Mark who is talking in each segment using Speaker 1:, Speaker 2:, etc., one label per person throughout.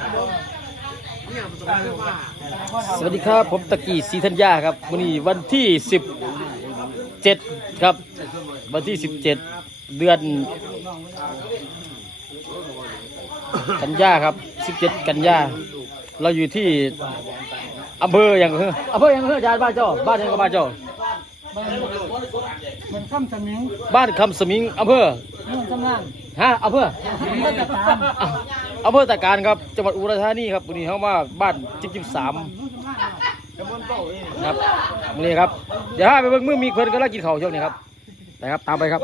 Speaker 1: สวัสดีครับผมตะกี้ศรีธัญญาครับวันนี้วันที่17ครับวันที่17เดือนกันยาครับ17กันยาเราอยู่ที่อำเภออย่างอาจารย์บ้านเจ้าบ้านยังกับบ้านเจ้า
Speaker 2: มันคำสมิง
Speaker 1: บ้านคำสมิงอำเภอ
Speaker 2: เมืองทำงาน
Speaker 1: อำเภอตะการครับจังหวัดอุดรธานีครับวันนี้เข้ามาบ้าน13ครับนี่ครับเดี๋ยวไปเบิ่งมือมีเพิ่นกำลังกินข้าวช่วงนี้ครับนะครับตามไปครับ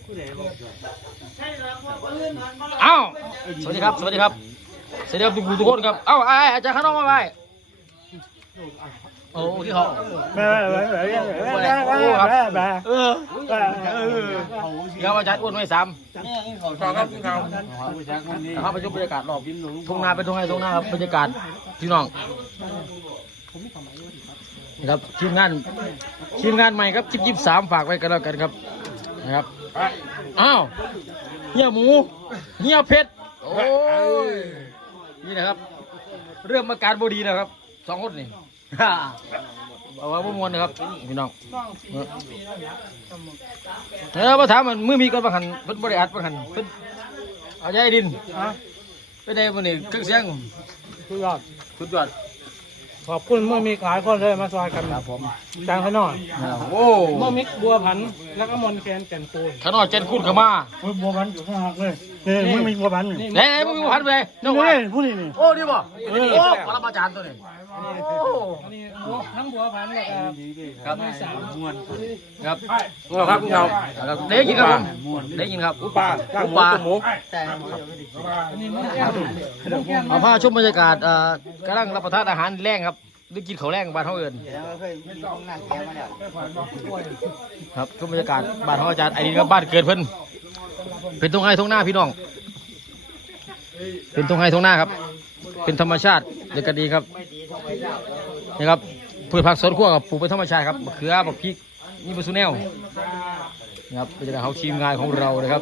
Speaker 1: อ้าวสวัสดีครับทุกคนครับเอ้าอาจารย์ข้างนอกมาไปโอ้ที่เขาเดี๋ยวอาจารย์อ้วนไว้3ครับไปชมบรรยากาศรอบทุ่งนาเป็นทุ่งไร่ทุ่งนาครับบรรยากาศพี่น้องนะครับทีมงานใหม่ครับ13ฝากไว้กันแล้วกันครับนะครับอ้าวเฮียหมูเฮียเพชรโอ้ยนี่นะครับเรื่องมาการบดีนะครับ2คนนี่เอาไว้มวนนะครับพี่น้องมาถามมันมือมีก่อนประหันเพิ่นบริอัดประหันเพิ่นเอาใจดินไปได้มันนี่เครื่องเสียงสุดยอด
Speaker 2: ขอบคุณเมื่อมีหลายคนเลยมาซอยกัน
Speaker 1: ครับผม
Speaker 2: จางขนอด
Speaker 1: โอ้
Speaker 2: เมื่อมิกบัวผันแล้วก็มนแคนแก่นปู
Speaker 1: ขนอดเจนคูดเข้ามา
Speaker 2: บัวผันอยู่ข้างหลังเลยนี่เมื่อมีบัวผัน
Speaker 1: ไหนมึงมีบัวผันไป
Speaker 2: นี่ผู้นี้นี่
Speaker 1: โอ้ดีป่ะโอ้ปรมาจารย์ตัวนี้
Speaker 2: นี่ทั้งบัวผันเลยครับไม่สามมวน
Speaker 1: ครับครับคุณเขาได้ยินครับผมได้ยินครับอุปาหมูเอาผ้าชมบรรยากาศกำลังรับประทานอาหารแรงครับได้กินข้าวแรงบ้านเขาเอิญครับชมบรรยากาศบ้านเขาอาจารย์ไอ้นี่ก็บ้านเกิดเพิ่นเป็นทุ่งไร่ทุ่งนาพี่น้องเป็นทุ่งไร่ทุ่งนาครับเป็นธรรมชาติเด็กดีครับนี่ครับพืชผักสวนครัวกับปลูกเป็นธรรมชาติครับมะเขือมะพริกนี่เป็นสุแนวนี่ครับเป็นการเขาทีมงานของเราเลยครับ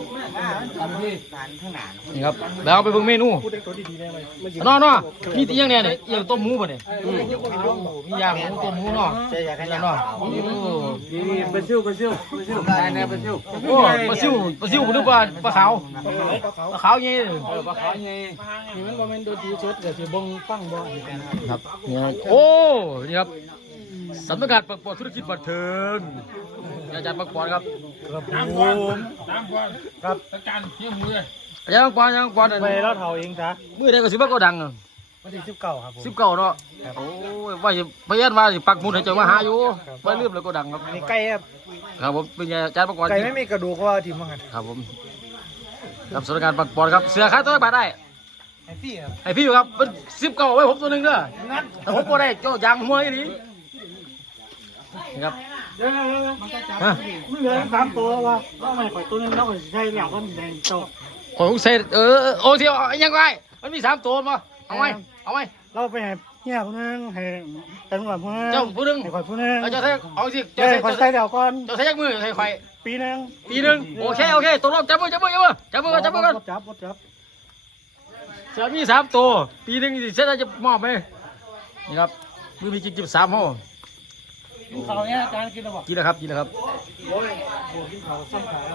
Speaker 1: นี่ครับแล้วไปเบิ่งเมนูน้อนี่ตีอย่างเนี้ยเนี่ยอย่างต้มหมูป่ะเนี่ยมีอย่างหมูต้มหมูเนาะอย่างเนาะ
Speaker 2: ปลาซิวได้แน่ปลาซิว
Speaker 1: โอ้ปลาซิวหรือปลาขาวไง
Speaker 2: ปลาขาวไงนี่มันบ่แม่นโดนตีชดแต่สิบ่งฟังบ่
Speaker 1: ครับนี่โอ้นี่ครับสำนักงานประกอบธุรกิจบันเทิงอาจารย์ประกอบครับ
Speaker 2: ตามก่อนครับจัดการเฮียหมูเลย
Speaker 1: อาจารย์ประกอบ
Speaker 2: ไปแล้วเท่าเองจ้ะ
Speaker 1: มือเด็กก็สิบก็ดัง
Speaker 2: วันที่19ครับผม
Speaker 1: 19เนาะโอ้ยว่าพยานว่าปักหมุดให้เจ้ามาหาอยู่ไม่ลืมเลยก็ดังครับ
Speaker 2: นี่ไก่
Speaker 1: ครับผมเป็นไงอาจารย์ประกอบ
Speaker 2: ไก่ไม่มีกระดูกก็ทีมเหมือนกัน
Speaker 1: ครับผมครับสำนักงานประกอบครับเสือขายตัวบาทได้ให้พี่ครับเป็น19ไว้ผมตัวนึงเด้อแต่ผมก็ได้เจ้ายางหัวอย่างนี้ครับ
Speaker 2: เดี๋ยวมันเหลือ3ตัวว่าเราไม่ข่อยตัวนึงเราข่อยใช้แล้วก็แดงโต
Speaker 1: ข่อยเสร็จโอ้เที่ยวยังไงมันมี3ตัวมั้ยเอาไหม
Speaker 2: เราไปให้เฮียผู้นึงให้ตำรวจผู้นึง
Speaker 1: เจ้าผู้นึง
Speaker 2: ให้ข่อยผู้นึง
Speaker 1: เจ้าเอาสิ
Speaker 2: เจ้าข่อยใช้แล้วก่อน
Speaker 1: เจ้าใช้ยักมือใช้ข่อย
Speaker 2: ปีนึง
Speaker 1: โอเคตกลงจับมือกัน
Speaker 2: จับ
Speaker 1: เสือมี3ตัวปีนึงสิเสร็จจะมอบไหมนี่ครับมือมีจิบ3ห่อ
Speaker 2: กินข้าวเนี่ยอาจารย์กินแล้วบอก
Speaker 1: กินแล้วครับ
Speaker 2: กินข้าวส้มขา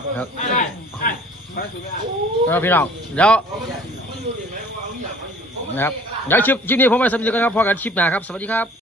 Speaker 1: ครับพี่น้องเดี๋ยวนะครับเดี๋ยวคลิปนี้ผมไปสำเร็จกันครับพอกันคลิปหน้าครับสวัสดีครับ